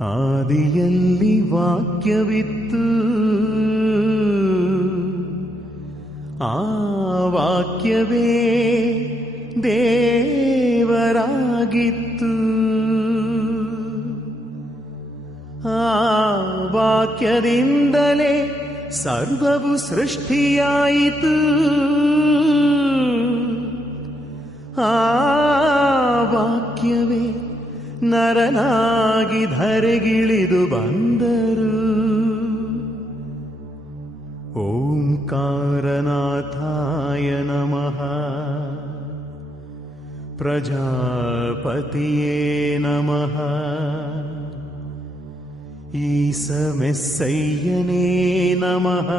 ಆದಿಯಲ್ಲಿ ವಾಕ್ಯವಿತ್ತು. ಆ ವಾಕ್ಯವೇ ದೇವರಾಗಿತ್ತು. ಆ ವಾಕ್ಯದಿಂದಲೇ ಸರ್ವವು ಸೃಷ್ಟಿಯಾಯಿತು. ಆ ನರನಾಗಿ ಧರೆಗಿಳಿದು ಬಂದರು ಓಂಕಾರನಾಥಾಯ ನಮಃ ಪ್ರಜಾಪತಿಯೇ ನಮಃ ಈಸಮೆಸ್ಸಯ್ಯನೇ ನಮಃ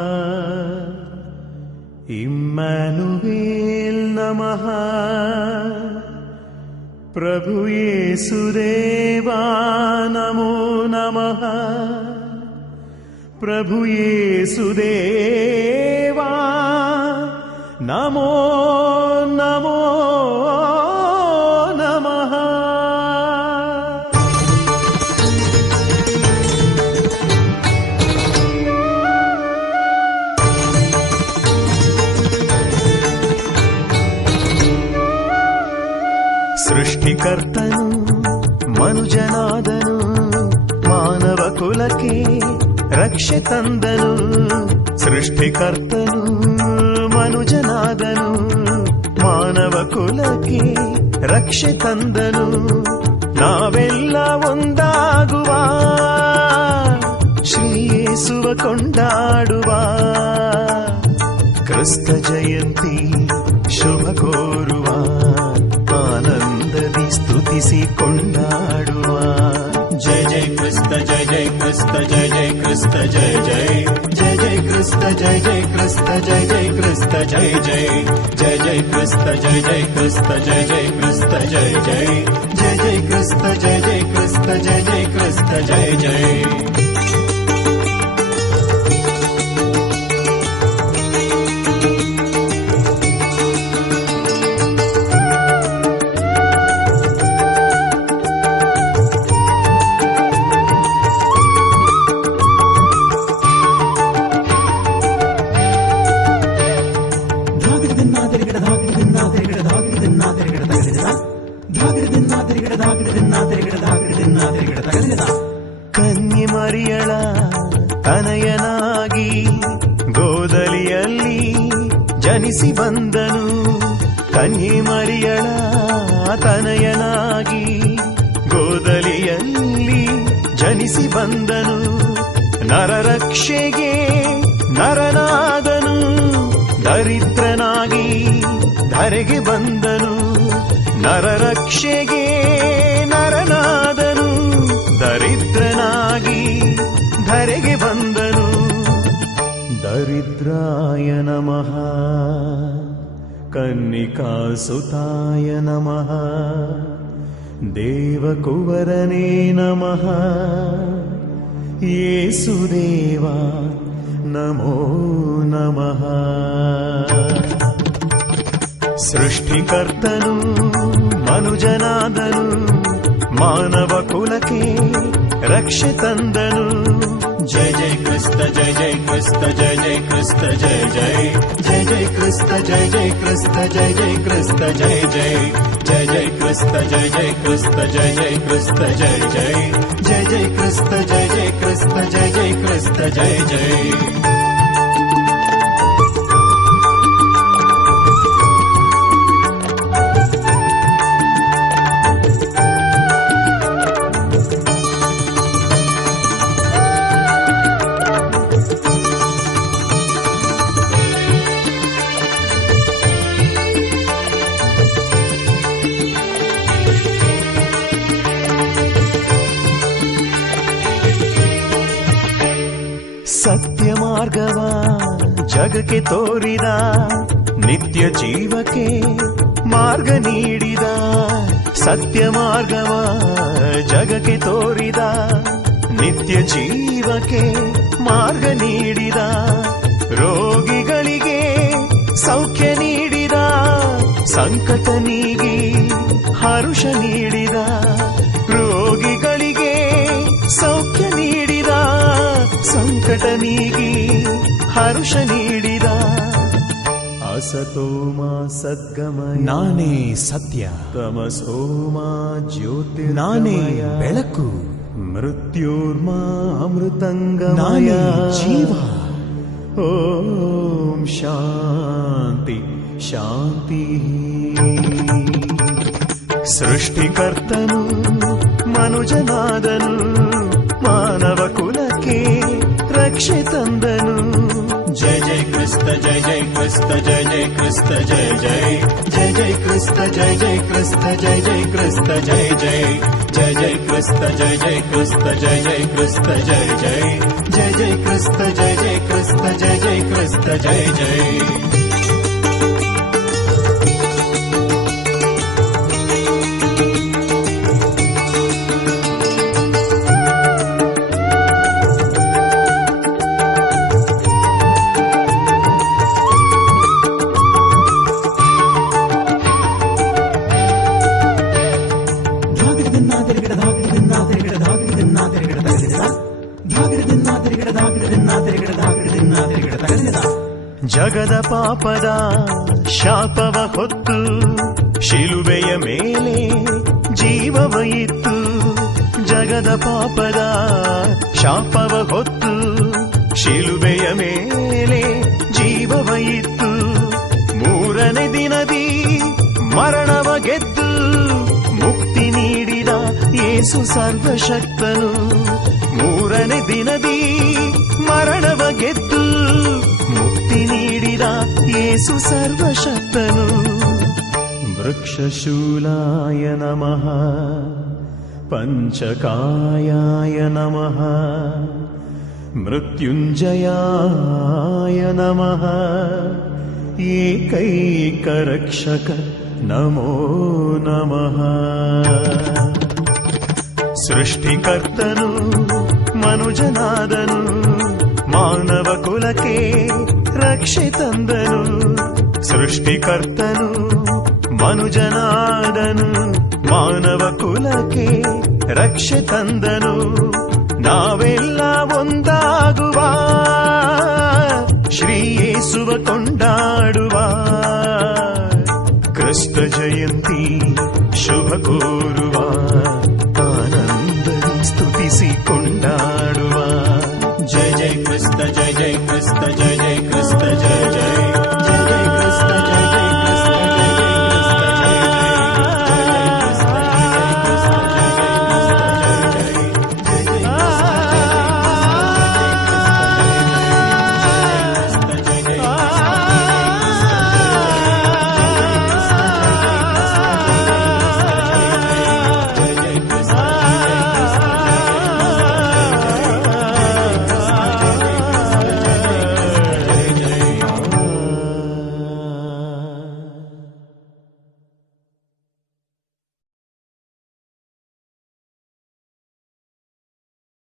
ಇಮ್ಮನುವೇಲ್ ನಮಃ प्रभुये सुदेवा नमो नमः। प्रभुये सुदेवा नमो नमो ಸೃಷ್ಟಿಕರ್ತನು ಮನುಜನಾದನು, ಮಾನವ ಕುಲಕ್ಕೆ ರಕ್ಷೆ ತಂದನು. ಸೃಷ್ಟಿಕರ್ತನು, ಮನುಜನಾದನು, ಮಾನವ ಕುಲಕ್ಕೆ ರಕ್ಷೆ ತಂದನು. ನಾವೆಲ್ಲ ಒಂದಾಗುವ ಶ್ರೀಯೇಸುವ ಕೊಂಡಾಡುವ. ಕ್ರಿಸ್ತ ಜಯಂತಿ ಶುಭ ಕೋರುವ जय कृष्ण जय जय कृष्ण जय जय जय जय कृष्ण जय जय कृष्ण जय जय कृष्ण जय जय जय जय कृष्ण जय जय कृष्ण जय जय कृष्ण जय जय जय जय कृष्ण जय जय कृष्ण जय जय कृष्ण जय जय ಗೋದಲಿಯಲ್ಲಿ ಜನಿಸಿ ಬಂದನು. ಕನ್ನಿ ಮರಿಯಳ ತನಯನಾಗಿ ಗೋದಲಿಯಲ್ಲಿ ಜನಿಸಿ ಬಂದನು. ನರರಕ್ಷೆಗೆ ಧರೆಗೆ ಬಂದನು ನರರಕ್ಷೆಗೆ ನರನಾದನು, ದರಿದ್ರನಾಗಿ ಧರೆಗೆ ಬಂದನು. ದರಿದ್ರಾಯ ನಮಃ, ಕನ್ನಿಕಾಸುತಾಯ ನಮಃ, ದೇವಕುವರನೇ ನಮಃ. ಯೇಸುದೇವ ನಮೋ ನಮಃ. सृष्टिकर्तनु मनुजनादनु मानव कुलकी रक्षितन्दनु जय जय कृष्ण जय जय कृष्ण जय जय कृष्ण जय जय जय जय कृष्ण जय जय कृष्ण जय जय कृष्ण जय जय जय जय कृष्ण जय जय कृष्ण जय जय कृष्ण जय जय जय जय कृष्ण जय जय कृष्ण जय जय कृष्ण जय जय ಸತ್ಯ ಮಾರ್ಗವ ಜಗಕ್ಕೆ ತೋರಿದ, ನಿತ್ಯ ಜೀವಕ್ಕೆ ಮಾರ್ಗ ನೀಡಿದ. ಸತ್ಯ ಮಾರ್ಗವ ಜಗಕ್ಕೆ ತೋರಿದ, ನಿತ್ಯ ಜೀವಕ್ಕೆ ಮಾರ್ಗ ನೀಡಿದ. ರೋಗಿಗಳಿಗೆ ಸೌಖ್ಯ ನೀಡಿದ, ಸಂಕಟ ನೀಗಿ ಹರುಷ ನೀಡಿದ. ಸಂಕಟ ನೀಗಿ ಹರುಷ ನೀಡಿದ. ಅಸತೋಮ ಸದ್ಗಮ ನಾನೇ ಸತ್ಯ. ತಮಸೋಮ ಜ್ಯೋತಿ ನಾನೇ ಬೆಳಕು. ಮೃತ್ಯೋರ್ಮ ಅಮೃತಂಗ ನಾನೇ ಜೀವ. ಓಂ ಶಾಂತಿ ಶಾಂತಿ. ಸೃಷ್ಟಿಕರ್ತನು ಮನುಜನಾದನು ಮಾನವ ಕುಲಕ್ಕೆ रक्षि तन्दनु जय जय कृष्ण जय जय कृष्ण जय जय कृष्ण जय जय जय जय कृष्ण जय जय कृष्ण जय जय कृष्ण जय जय जय जय कृष्ण जय जय कृष्ण जय जय कृष्ण जय जय जय जय कृष्ण जय जय कृष्ण जय जय कृष्ण जय जय ಜಗದ ಪಾಪದ ಶಾಪವ ಹೊತ್ತು ಶಿಲುಬೆಯ ಮೇಲೆ ಜೀವವ ಇತ್ತು. ಜಗದ ಪಾಪದ ಶಾಪವ ಹೊತ್ತು ಶಿಲುಬೆಯ ಮೇಲೆ ಜೀವವ ಇತ್ತು. ಮೂರನೇ ದಿನದಿ ಮರಣವ ಗೆದ್ದು ಮುಕ್ತಿ ನೀಡಿದ ಏಸು ಸರ್ವಶಕ್ತನು. ಮೂರನೇ ದಿನದಿ ಮರಣವ ಗೆದ್ದು ನೀಡಿದ ಯೇಸು ಸರ್ವಶಕ್ತನು ವೃಕ್ಷಶೂಲಾಯ ನಮಃ ಪಂಚಕಾಯಾಯ ನಮಃ ಮೃತ್ಯುಂಜಯಾಯ ನಮಃ ಏಕೈಕರಕ್ಷಕ ನಮೋ ನಮಃ ಸೃಷ್ಟಿಕರ್ತನು ಮನುಜನಾದನು ಮಾನವ ಕುಲಕ್ಕೆ ರಕ್ಷೆ ತಂದನು, ಸೃಷ್ಟಿಕರ್ತನು, ಮನುಜನಾದನು, ಮಾನವ ಕುಲಕ್ಕೆ ರಕ್ಷೆ ತಂದನು. ನಾವೆಲ್ಲ ಒಂದಾಗುವ, ಶ್ರೀ ಯೇಸುವ ಕೊಂಡಾಡುವ. ಕ್ರಿಸ್ತ ಜಯಂತಿ ಶುಭ ಕೋರುವ.